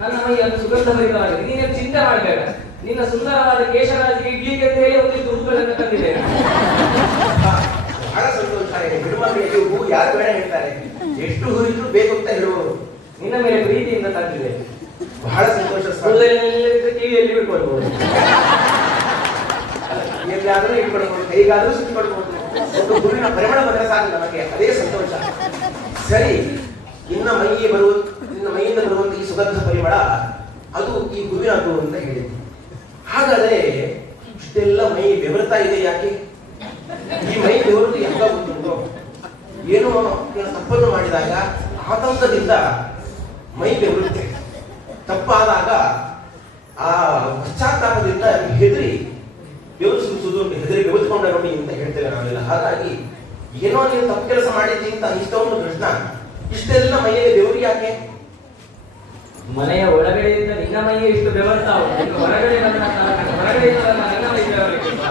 ನನ್ನ ಮೈ ಅದು ಸುಗಂಧಭರಿತವಾಗಿದೆ. ನೀನೇನು ಚಿಂತೆ ಮಾಡಬೇಡ. ನಿನ್ನ ಸುಂದರವಾದ ಕೇಶರಾಜಿಗೆ ಇಡ್ಲಿಕ್ಕೆ ಅಂತ ಹೇಳಿ ಒಂದಿಷ್ಟು ಹೂಗಳನ್ನು ತಂದಿದೆ. ಬಹಳ ಸಂತೋಷ ಇದೆ ಹೆಣ್ಮಕ್ಳಿಗೆ ಹೂ ಯಾರು ಬೇಡ ಹೇಳ್ತಾರೆ. ಎಷ್ಟು ಹೂ ಇದ್ರು ಬೇಕು ಅಂತ ಹೇಳುವವರು. ನಿನ್ನ ಮೇಲೆ ಪ್ರೀತಿಯಿಂದ ತಂದಿದೆ. ಬಹಳ ಸಂತೋಷ ಕಿವಿಯಲ್ಲಿ ಬಿಟ್ಕೊಳ್ಬಹುದು ಎಲ್ಲಾದ್ರೂ ಇಟ್ಕೊಳ್ಬಹುದು ಕೈಗಾದ್ರೂ ಸುತ್ತಿಕೊಳ್ಬಹುದು ಒಂದು ಹೂವಿನ ಪರಿಮಳ ಬಂದ್ರೆ ಸಾಕು ನಮಗೆ. ಅದೇ ಸಂತೋಷ. ಸರಿ ನಿನ್ನ ಮೈಗೆ ಬರುವ ನಿನ್ನ ಮೈಯಿಂದ ಬರುವಂತ ಈ ಸುಗಂಧ ಪರಿಮಳ ಅದು ಈ ಹೂವಿನದ್ದು ಅಂತ ಹೇಳಿದ್ರು ಹಾಗಾದ್ರೆ ಇಷ್ಟೆಲ್ಲ ಮೈ ಬೆವರ್ತಾ ಇದೆ ಯಾಕೆ? ಈ ಮೈ ಬೆವರದು ಯಾಕ ಗೊತ್ತುಂಟು ಏನೋ ತಪ್ಪನ್ನು ಮಾಡಿದಾಗ ಆತಂಕದಿಂದ ಮೈ ಬೆವರುತ್ತೆ. ತಪ್ಪಾದಾಗ ಆ ಪಶ್ಚಾತ್ತಾಪದಿಂದ ಹೆದರಿ ಬೆವರು ಸುರಿಸುವುದು ಒಂದು ಹೆದರಿ ಬೆವತ್ಕೊಂಡ ನೋಡಿ ಅಂತ ಹೇಳ್ತೇವೆ ನಾವೆಲ್ಲ. ಹಾಗಾಗಿ ಏನೋ ನೀನು ತಪ್ಪು ಕೆಲಸ ಮಾಡಿದ್ದಿ ಅಂತ ಇಷ್ಟೊಂದು ಕೃಷ್ಣ ಇಷ್ಟೆಲ್ಲ ಮೈಯಲ್ಲಿ ಬೆವರು ಯಾಕೆ? ಮನೆಯ ಒಳಗಡೆಯಿಂದ ನಿನ್ನ ಮೈಯೇ ಇಷ್ಟು ಬೆವರ್ತಾ ಹೊರಗಡೆ ಬಂದ ನನ್ನ- ಹೊರಗಡೆಯಿಂದ ಬಂದ ನನ್ನ ಮೈ ಬೆವರಲಿಕ್ಕಿಲ್ವಾ?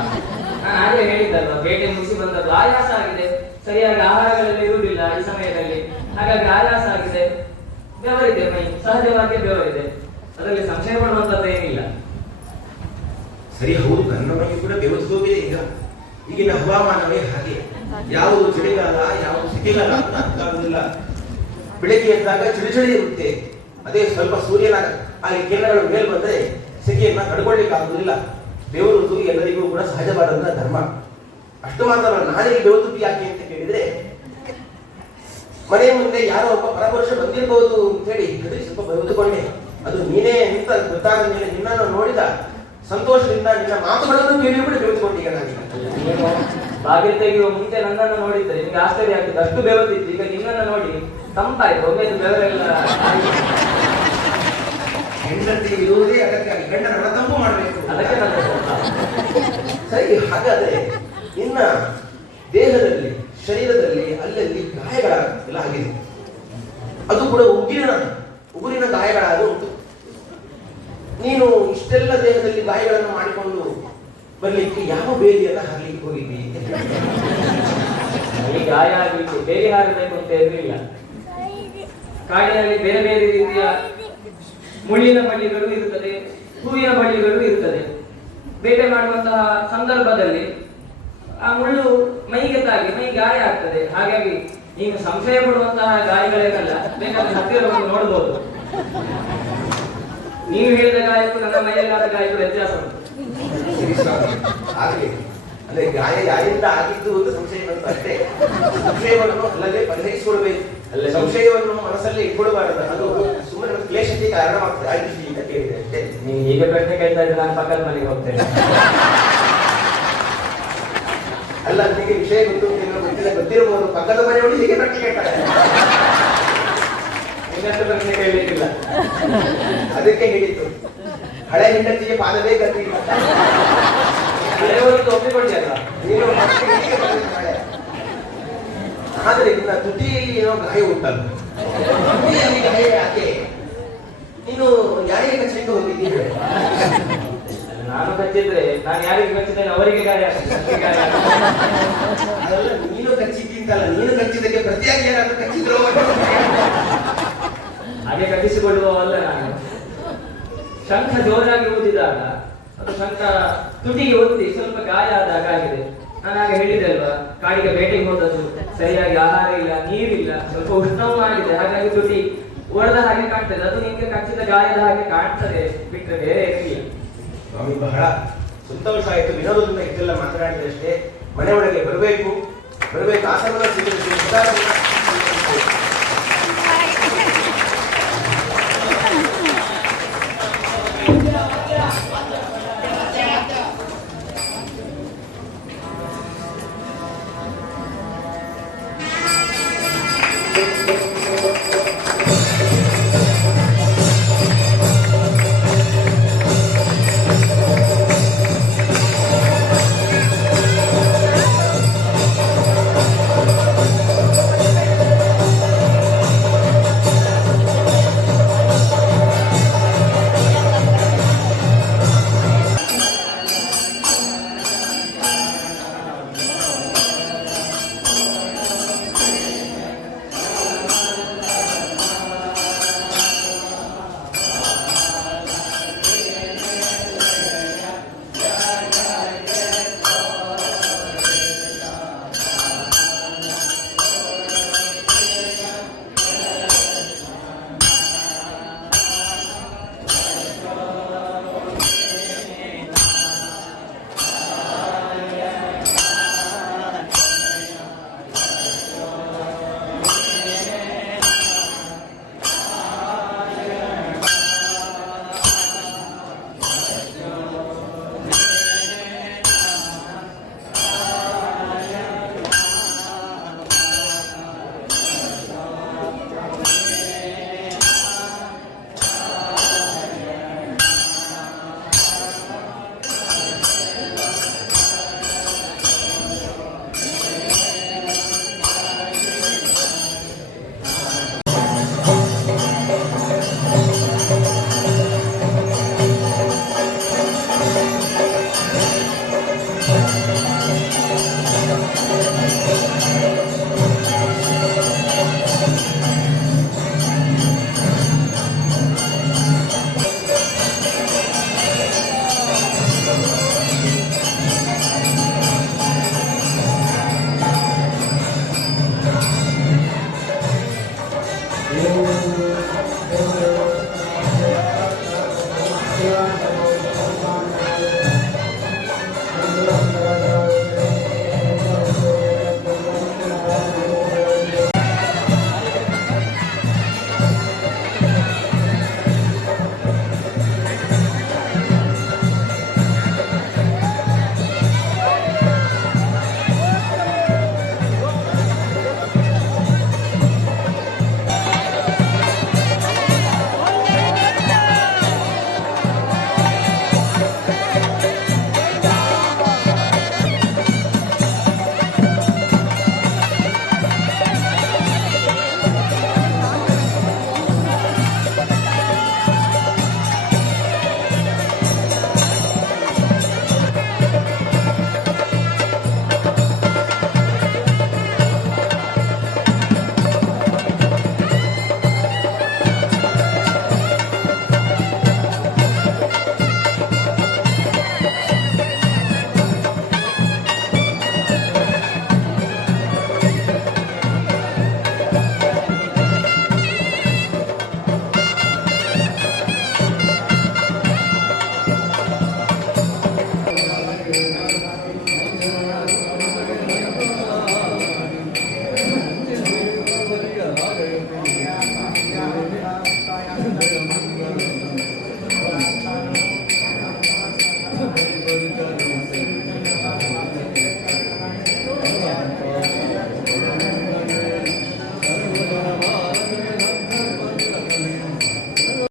ನಾನು ಆಗಲೇ ಹೇಳಿದ್ದಲ್ವಾ ಬೇಟೆ ಮುಗಿಸಿ ಬಂದದ್ದು ಆಯಾಸ ಆಗಿದೆ ಸರಿಯಾಗಿ ಆಹಾರಗಳಲ್ಲಿ ಇರುವುದಿಲ್ಲ ಈ ಸಮಯದಲ್ಲಿ. ಹಾಗಾಗಿ ಆಯಾಸ ಆಗಿದೆ. ಬೆವರಿದೆ ಮೈ, ಸಹಜವಾಗಿ ಬೆವರಿದೆ. ಅದರಲ್ಲಿ ಸಂಶಯ ಪಡುವಂತದ್ದು ಏನಿಲ್ಲ. ಸರಿ, ಹೌದು ನನ್ನ ಮೈ ಕೂಡ ಬೆವತ್ತು ಈಗ. ಈಗಿನ ಹವಾಮಾನವೇ ಹಾಗೆ. ಯಾವುದು ಚಳಿಗಾಲ, ಯಾವುದು ಸಿಗಿಲ್ಲ ಅಂತ ಆಗುದಿಲ್ಲ ಬೆಳಿಗ್ಗೆ ಎದ್ದಾಗ ಚಳಿ ಚಳಿ ಇರುತ್ತೆ. ಅದೇ ಸ್ವಲ್ಪ ಸೂರ್ಯನ ಹಾಗೆ ಕಿರಣಗಳು ಮೇಲ್ ಬಂದ್ರೆ ಸೆಕೆಯನ್ನ ತಡ್ಕೊಳ್ಳಿಕ್ಕೆ ಬೆವರುವುದು ಎಲ್ಲರಿಗೂ ಕೂಡ ಸಹಜವಾದಂತಹ ಧರ್ಮ. ಅಷ್ಟು ಮಾತ್ರ ನಾನೇ ಬೆವರುದು ಯಾಕೆ? ಕೇಳಿದ್ರೆ ಮನೆ ಮುಂದೆ ಯಾರೋ ಒಬ್ಬ ಪರಪುರುಷ ಬಂದಿರಬಹುದು ಅಂತ ಹೇಳಿ ಹೆದರಿ ಸ್ವಲ್ಪ ಬಂದುಕೊಂಡೆ ಅದು ನೀನೇ ಅಂತ ಗೊತ್ತಾದ ಮೇಲೆ ನಿನ್ನನ್ನು ನೋಡಿದ ಸಂತೋಷದಿಂದ ನಿನ್ನ ಮಾತುಗಳನ್ನು ಕೇಳಿಬಿಟ್ಟು ಕೂಡ ಬೆಳೆದುಕೊಂಡೀಗ ನಾನೀಗ ನೀನು ಬಾಗಿಲು ತೆಗೆಯುವ ಮುಂಚೆ ನನ್ನನ್ನು ನೋಡಿದ್ರೆ ನಿಮ್ಗೆ ಆಶ್ಚರ್ಯ ಆಗ್ತದೆ. ಅಷ್ಟು ಬೆವರ್ತಿತ್ತು ಈಗ ನಿನ್ನನ್ನು ನೋಡಿ ತಂಪಾಯ್ತು. ಒಮ್ಮೆ ಬೆವರೆಲ್ಲ. ಹೆಂಡತಿ ಇರುವುದೇ ಅದಕ್ಕಾಗಿ ಗಂಡನ ತಂಪು ಮಾಡಬೇಕು. ಅದಕ್ಕೆ ನನ್ನ ಸರಿ ಹಾಗಾದ್ರೆ ನಿನ್ನ ದೇಹದಲ್ಲಿ ಶರೀರದಲ್ಲಿ ಅಲ್ಲಲ್ಲಿ ಗಾಯಗಳಾಗಲ್ಲ ಆಗಿದೆ ಅದು ಕೂಡ ಉಗುರಿನ ಉಗುರಿನ ಗಾಯಗಳಾದ ಉಂಟು. ನೀನು ಇಷ್ಟೆಲ್ಲ ದೇಹದಲ್ಲಿ ಗಾಯಗಳನ್ನು ಮಾಡಿಕೊಂಡು ಬರ್ಲಿಕ್ಕೆ ಯಾವ ಬೇಲಿಯನ್ನ ಹಾರ್ಲಿಕ್ಕೆ ಅಂತ ಗಾಯ ಆಗಲಿಕ್ಕೆ ಬೇಲಿ ಹಾರಬೇಕು ಅಂತ ಇರಲಿಲ್ಲ. ಕಾಡಿನಲ್ಲಿ ಬೇರೆ ಬೇರೆ ರೀತಿಯ ಮುಳ್ಳಿನ ಬಳ್ಳಿಗಳು ಇರುತ್ತದೆ, ಹೂವಿನ ಬಳ್ಳಿಗಳು ಇರುತ್ತದೆ. ಬೇಟೆ ಮಾಡುವಂತಹ ಸಂದರ್ಭದಲ್ಲಿ ಆ ಮುಳ್ಳು ಮೈಗೆ ತಾಗಿ ಮೈ ಗಾಯ ಆಗ್ತದೆ. ಹಾಗಾಗಿ ನೀನು ಸಂಶಯ ಪಡುವಂತಹ ಗಾಯಗಳೇನಲ್ಲ ಬೇಕಾದ್ರೆ ಹತ್ತಿರ ನೋಡಬಹುದು ನೋಡ್ಬೋದು. ನೀವು ಹೇಳಿದ ಗಾಯಕ್ಕೂ ನನ್ನ ಮೈಯಲ್ಲಾದ ಗಾಯಕ್ಕೂ ವ್ಯತ್ಯಾಸ ಉಂಟು. ಹಾಗೆ. ಅಂದ್ರೆ ಗಾಯ ಯಾರಿಂದ ಆಗಿದ್ದು ಅಂತ ಸಂಶಯ ಬಂತು ಅಷ್ಟೇ. ಸಂಶಯವನ್ನು ಅಲ್ಲದೆ ಪರಿಹರಿಸಿಕೊಳ್ಬೇಕು. ಅಲ್ಲೇ ಸಂಶಯವನ್ನು ಮನಸ್ಸಲ್ಲಿ ಇಟ್ಕೊಳ್ಬಾರದು. ಅದು ಸುಮ್ಮನೆ ಕ್ಲೇಶಕ್ಕೆ ಕಾರಣವಾಗ್ತದೆ. ಆಯ್ತು ಅಂತ ಕೇಳಿದೆ ಅಷ್ಟೇ. ನೀವು ಈಗ ಪ್ರಶ್ನೆ ಕೇಳ್ತಾ ಇದ್ರೆ ನಾನು ಪಕ್ಕದ ಮನೆಗೆ ಹೋಗ್ತೇನೆ. ಅಲ್ಲ ನಿಮಗೆ ವಿಷಯ ಗೊತ್ತು ಗೊತ್ತಿಲ್ಲ ಗೊತ್ತಿರಬಹುದು ಪಕ್ಕದ ಮನೆಯವರು ಹೀಗೆ ಪ್ರಶ್ನೆ ಕೇಳ್ತಾರೆ. ಇನ್ನಷ್ಟು ಪ್ರಶ್ನೆ ಕೇಳಲಿಕ್ಕಿಲ್ಲ. ಅದಕ್ಕೆ ಹೇಳಿದ್ದು, ಹಳೆ ಹೆಂಡತಿಗೆ ಪಾದವೇ ಗತಿ ಹಳೆಯವರು ಒಪ್ಪಿಕೊಂಡ್ಯಲ್ಲ, ನೀನು. ಆದ್ರೆ ನಿನ್ನ ತುಟಿಯಲ್ಲಿ ಏನೋ ಗಾಯ ಉಂಟಲ್ಲ. ತುಟಿಯಲ್ಲಿ ಗಾಯ ಯಾಕೆ? ನೀನು ಯಾರಿಗೆ ಕಚ್ಚಲಿಕ್ಕೆ ಹೋಗಿದ್ದೀನಿ ನಾನು ಕಚ್ಚಿದ್ರೆ ನಾನು ಯಾರಿಗೆ ಕಚ್ಚಿದ್ದೇನೆ ಅವರಿಗೆ ಗಾಯ. ಅದಲ್ಲ ನೀನು ಕಚ್ಚಿದ್ದಿಂತಲ್ಲ ನೀನು ಕಚ್ಚಿದ್ದಕ್ಕೆ ಪ್ರತಿಯಾಗಿ ಯಾರಾದ್ರೂ ಕಚ್ಚಿದ್ರು ಹಾಗೆ ಕಟ್ಟಿಸಿಕೊಳ್ಳುವವಲ್ಲ ನಾನು. ಶಂಖ ಜೋರಾಗಿ ಊದಿದಾಗ ಅದು ಶಂಖ ತುಟಿಗೆ ಒತ್ತಿ ಸ್ವಲ್ಪ ಗಾಯ ಆದಾಗ ಆಗಿದೆ. ನಾನು ಹಾಗೆ ಹೇಳಿದೆ ಅಲ್ವಾ ಕಾಡಿಗೆ ಬೇಟೆಗೆ ಹೋದದ್ದು ಸರಿಯಾಗಿ ಆಹಾರ ಇಲ್ಲ ನೀರಿಲ್ಲ ಸ್ವಲ್ಪ ಉಷ್ಣವೂ ಆಗಿದೆ ಹಾಗಾಗಿ ತುಟಿ ಒಡೆದ ಹಾಗೆ ಕಾಣ್ತದೆ ಅದು ನಿಮ್ಗೆ ಕಚ್ಚಿದ ಗಾಯದ ಹಾಗೆ ಕಾಣ್ತದೆ ಬಿಟ್ಟರೆ ಬೇರೆ ಏನಿಲ್ಲ. ಸ್ವಾಮಿ ಬಹಳ ಸಂತೋಷ ಆಯಿತು. ವಿನೋದದಿಂದ ಇದೆಲ್ಲ ಮಾತನಾಡಿದಷ್ಟೇ. ಮನೆ ಒಳಗೆ ಬರಬೇಕು. ಬರಬೇಕು. ಆಸನ ಸಿಗಬೇಕು ನೀವು